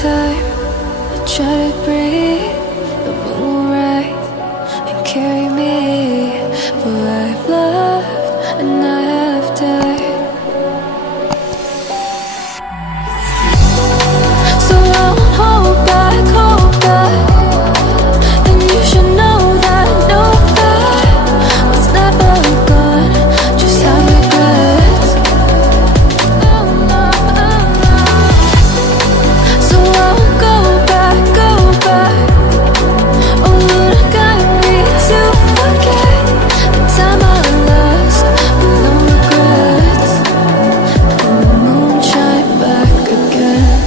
time I try to breathe, the moon will rise and carry me. For I've loved and I have died. So I won't hold back, hold back. And you should know that, know that what's never gone just have regrets. So I won't go back, go back. Oh, would have got me to forget the time I lost with no regrets. And the moon shine back again.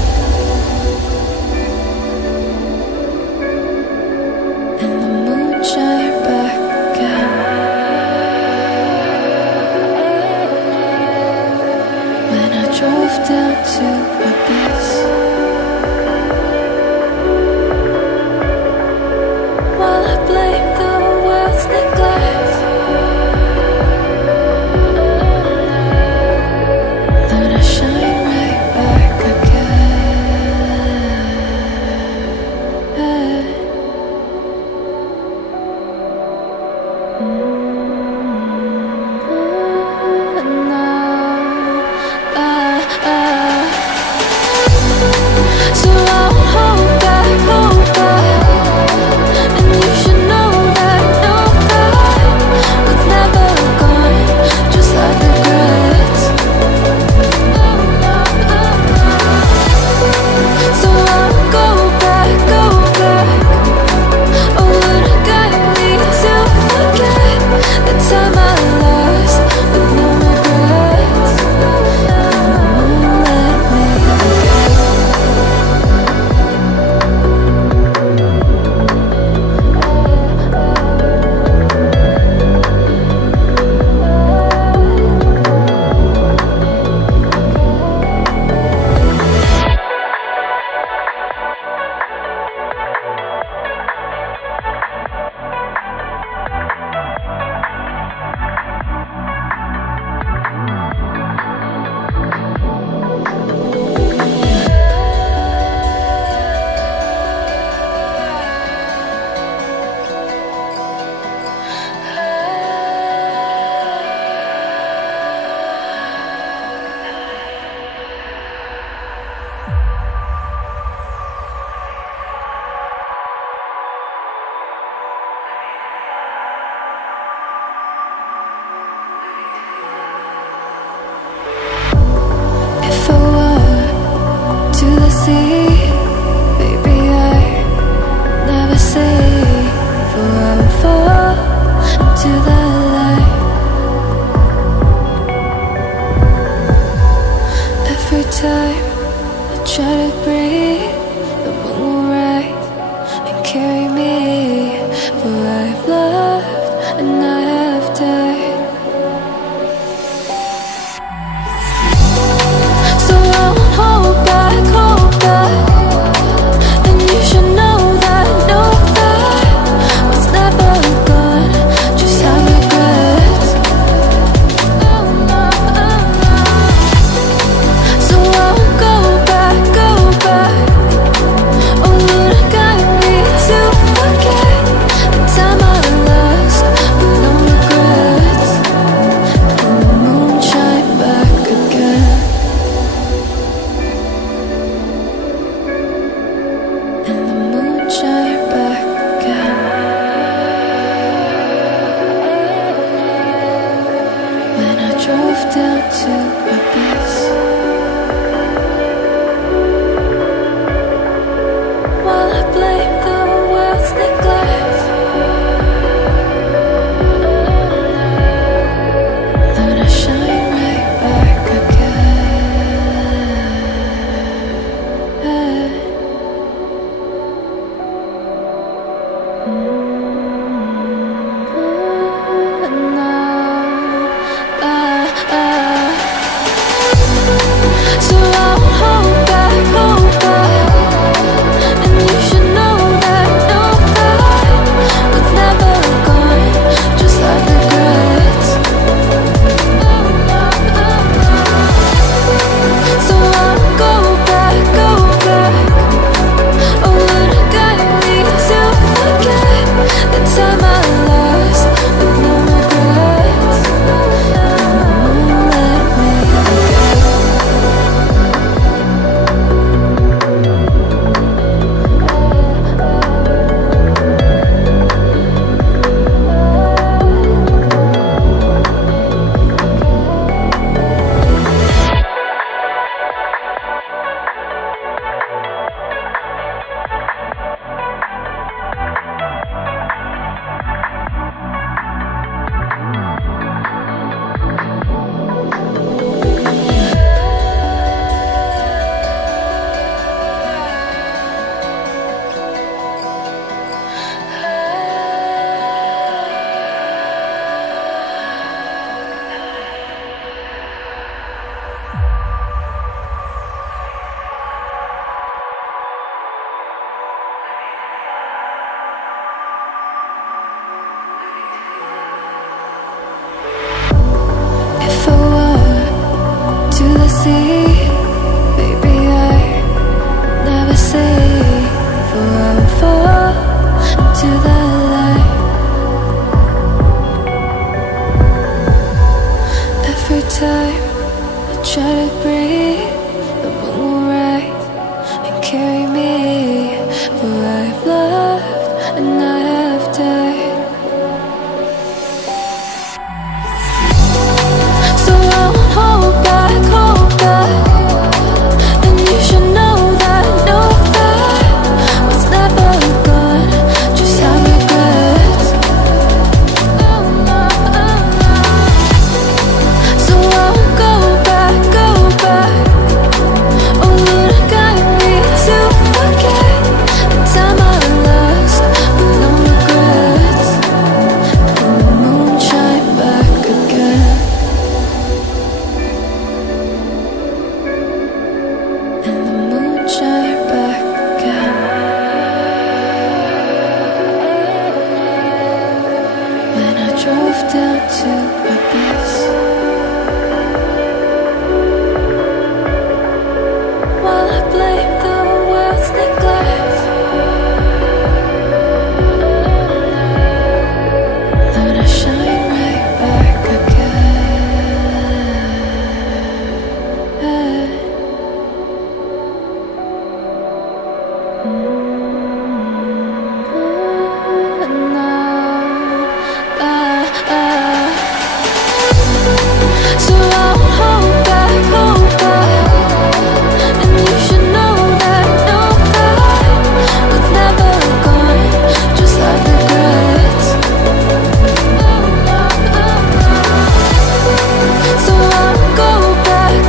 And the moon shine back again. When I drove down to my base, while I blame the world's neglect, then I shine right back again. So I won't hold back, hold back. And you should know that, know that what's never gone just like regrets. So I won't go back, go back. Oh, would have got me to forget the time I lost with no regrets. And the moon let me forget. If I walk to the sea, baby, I never say, for I will fall into the light. Every time I try to breathe, the moon will rise and carry me. For I've loved and I have died. So I won't hold back, hold back. And you should know that, know that what's never gone just have regrets. So I won't go back, go back. shine back again. When I drove down to my base, while I blame the world's neglect, then I shine right back again. So I won't hold back, and you should know that was never gone, just like regrets. So I won't go back.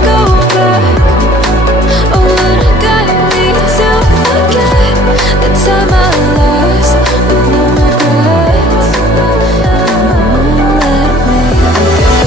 Oh, would I guide me to forget the time I lost with no regrets? Won't let me forget.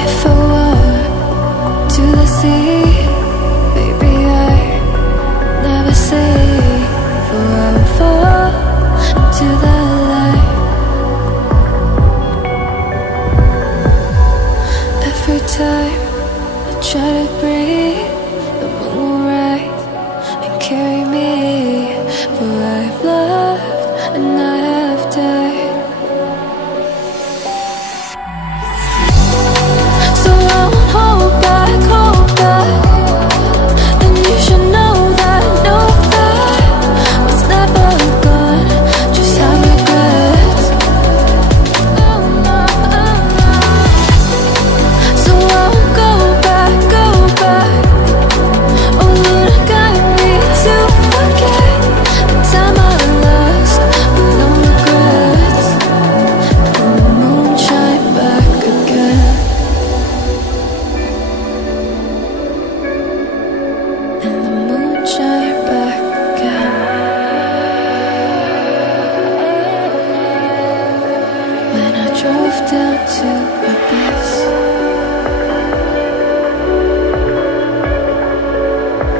If I were to the sea, baby, I'd never say, for I would fall into the light. Every time I try to breathe, the moon will rise and carry me, for I've loved and I have died. So I won't hold back, and you should know that was never gone, just have regrets. So I won't go back. Oh, would I guide me to forget the time I lost with no regrets? And the moon shine back again. And the moon shine back again. When I drove down to my base,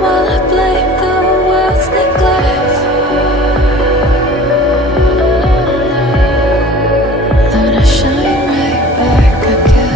while I blame the world's neglect, then I shine right back again.